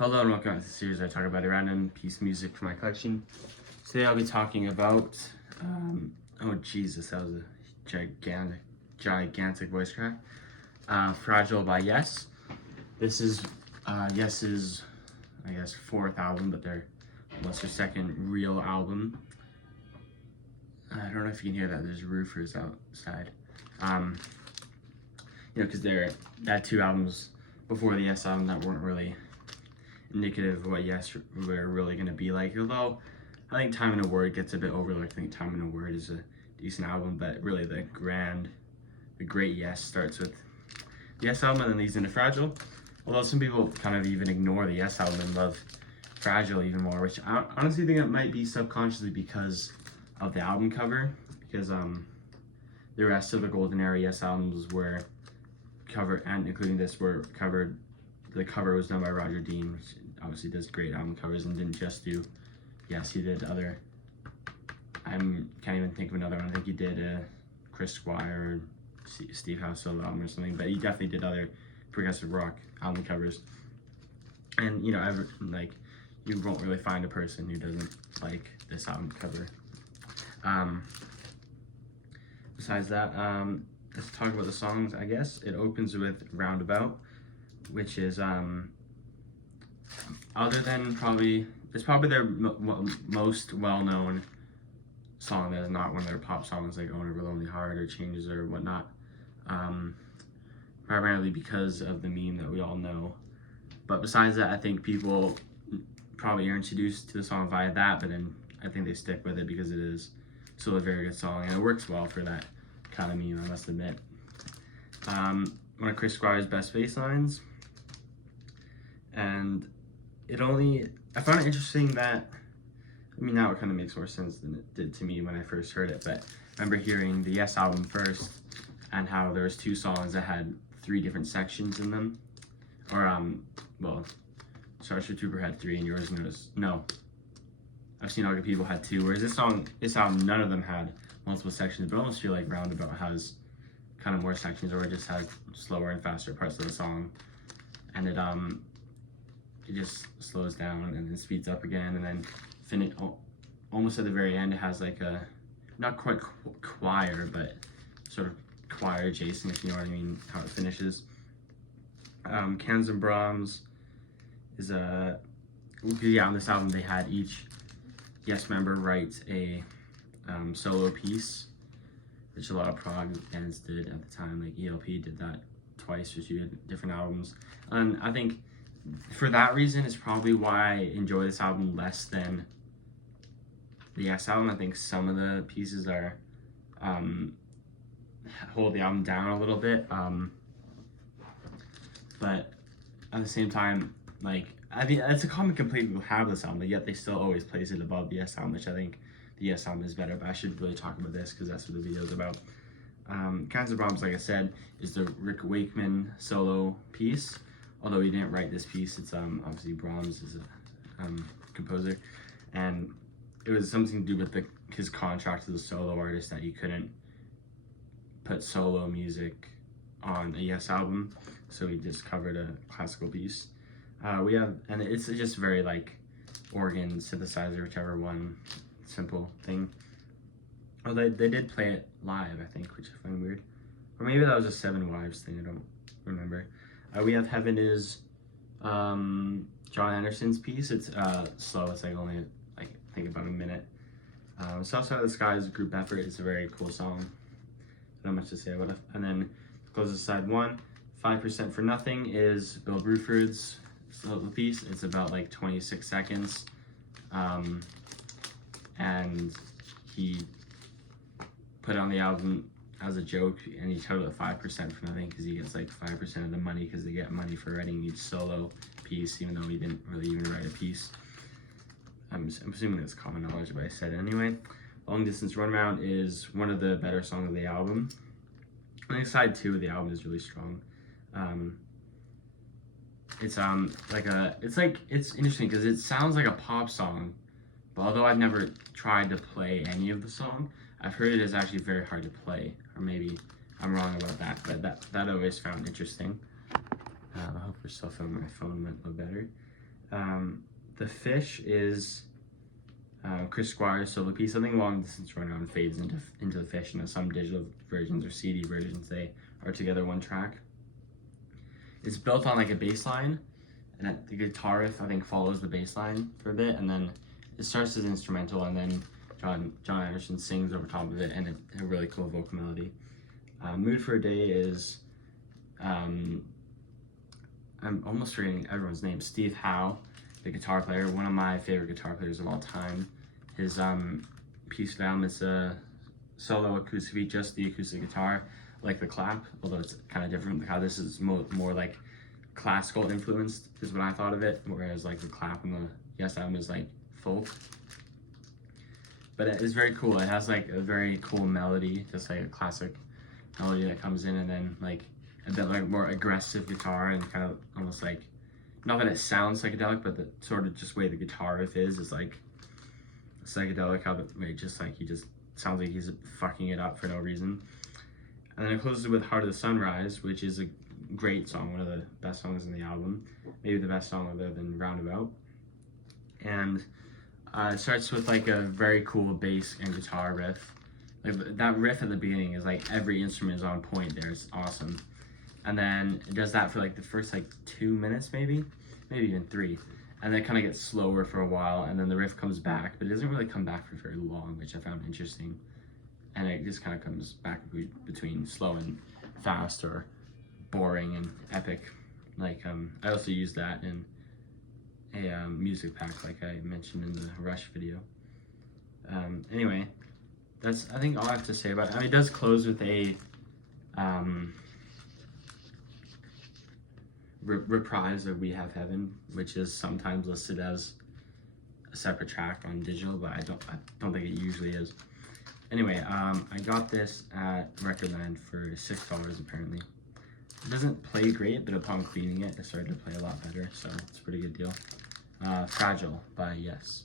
Hello and welcome to the series where I talk about a random piece of music from my collection. Today I'll be talking about, oh Jesus, that was a gigantic voice crack. Fragile by Yes. This is Yes's, I guess, fourth album, but almost their second real album. I don't know if you can hear that, there's roofers outside. Because they had two albums before the Yes album that weren't really indicative of what Yes were really going to be like. Although I think Time in a Word gets a bit overlooked. I think Time in a Word is a decent album, but really the great Yes starts with the Yes album and then leads into Fragile. Although some people kind of even ignore the Yes album and love Fragile even more, which I honestly think it might be subconsciously because of the album cover. Because the rest of the Golden Era Yes albums were covered, and including this, were covered. The cover was done by Roger Dean, which obviously does great album covers and didn't just do Yes, he did other, I can't even think of another one. I think he did Chris Squire or Steve Howe solo album or something, but he definitely did other progressive rock album covers. And you won't really find a person who doesn't like this album cover. Besides that, let's talk about the songs, I guess. It opens with Roundabout, which is other than it's probably their most well-known song that is not one of their pop songs like Own Over Lonely Heart or Changes or whatnot, primarily because of the meme that we all know. But besides that, I think people probably are introduced to the song via that, but then I think they stick with it because it is still a very good song and it works well for that kind of meme, I must admit. One of Chris Squire's best bass lines. And I found it interesting that, now it kind of makes more sense than it did to me when I first heard it, but I remember hearing the Yes album first and how there was two songs that had three different sections in them. Or, Starship Trooper had three and yours no. I've seen other people had two, whereas this album, none of them had multiple sections, but I almost feel like Roundabout has kind of more sections, or it just has slower and faster parts of the song, and it just slows down and then speeds up again, and then almost at the very end it has like a not quite choir, but sort of choir adjacent, if you know what I mean, how it finishes. Cans and Brahms is on this album they had each Yes member write a solo piece, which a lot of prog bands did at the time. Like ELP did that twice for two different albums. And I think for that reason is probably why I enjoy this album less than the Yes album. I think some of the pieces are hold the album down a little bit. But at the same time, I think it's a common complaint people have this album, but yet they still always place it above the Yes album, which I think the Yes album is better, but I should really talk about this because that's what the video is about. Kinds of Brahms, like I said, is the Rick Wakeman solo piece. Although he didn't write this piece, it's obviously Brahms is a composer, and it was something to do with his contract as a solo artist that he couldn't put solo music on a Yes album, so he just covered a classical piece. And it's just very organ, synthesizer, whichever one, simple thing. Oh, they did play it live, I think, which I find weird. Or maybe that was a Seven Wives thing, I don't remember. We have Heaven is John Anderson's piece. It's slow, it's only I think about a minute. South Side of the Sky is a group effort. It's a very cool song. Not much to say about it. And then closes side one. 5% for Nothing is Bill Bruford's solo piece. It's about 26 seconds. And he put it on the album as a joke, and he titled it 5% for Nothing because he gets 5% of the money because they get money for writing each solo piece, even though he didn't really even write a piece. I'm assuming it's common knowledge, but I said it anyway. Long Distance Runaround is one of the better songs of the album. I think side two of the album is really strong. It's interesting because it sounds like a pop song, but although I've never tried to play any of the song, I've heard it is actually very hard to play, or maybe I'm wrong about that, but that I always found interesting. I hope we're still filming. My phone went a little better. The fish is Chris Squire's solo piece. Something long distance rundown fades into the fish. Some digital versions or CD versions, they are together one track. It's built on like a bass line, and the guitar riff I think follows the bass line for a bit, and then it starts as instrumental, and then John Anderson sings over top of it, and a really cool vocal melody. Mood for a Day is I'm almost forgetting everyone's name. Steve Howe, the guitar player, one of my favorite guitar players of all time. His piece for the album is a solo acoustic beat, just the acoustic guitar, like the clap, although it's kind of different. How this is more like classical influenced is what I thought of it, whereas like the clap on the Yes album is like folk. But it is very cool. It has like a very cool melody, just like a classic melody that comes in, and then like a bit like more aggressive guitar, and kind of almost like, not that it sounds psychedelic, but the sort of just way the guitar riff is like psychedelic, how it just like he just sounds like he's fucking it up for no reason. And then it closes with Heart of the Sunrise, which is a great song, one of the best songs in the album, maybe the best song other than Roundabout. And it starts with like a very cool bass and guitar riff. Like that riff at the beginning is like every instrument is on point there. It's awesome. And then it does that for like the first like 2 minutes, maybe even 3. And then it kind of gets slower for a while, and then the riff comes back, but it doesn't really come back for very long, which I found interesting. And it just kind of comes back between slow and fast, or boring and epic. Like I also used that in a music pack, like I mentioned in the Rush video. Anyway, that's I think all I have to say about it. I mean, it does close with a reprise of We Have Heaven, which is sometimes listed as a separate track on digital, but I don't think it usually is. Anyway, I got this at Recordland for $6 apparently. It doesn't play great, but upon cleaning it, it started to play a lot better, so it's a pretty good deal. Fragile by Yes.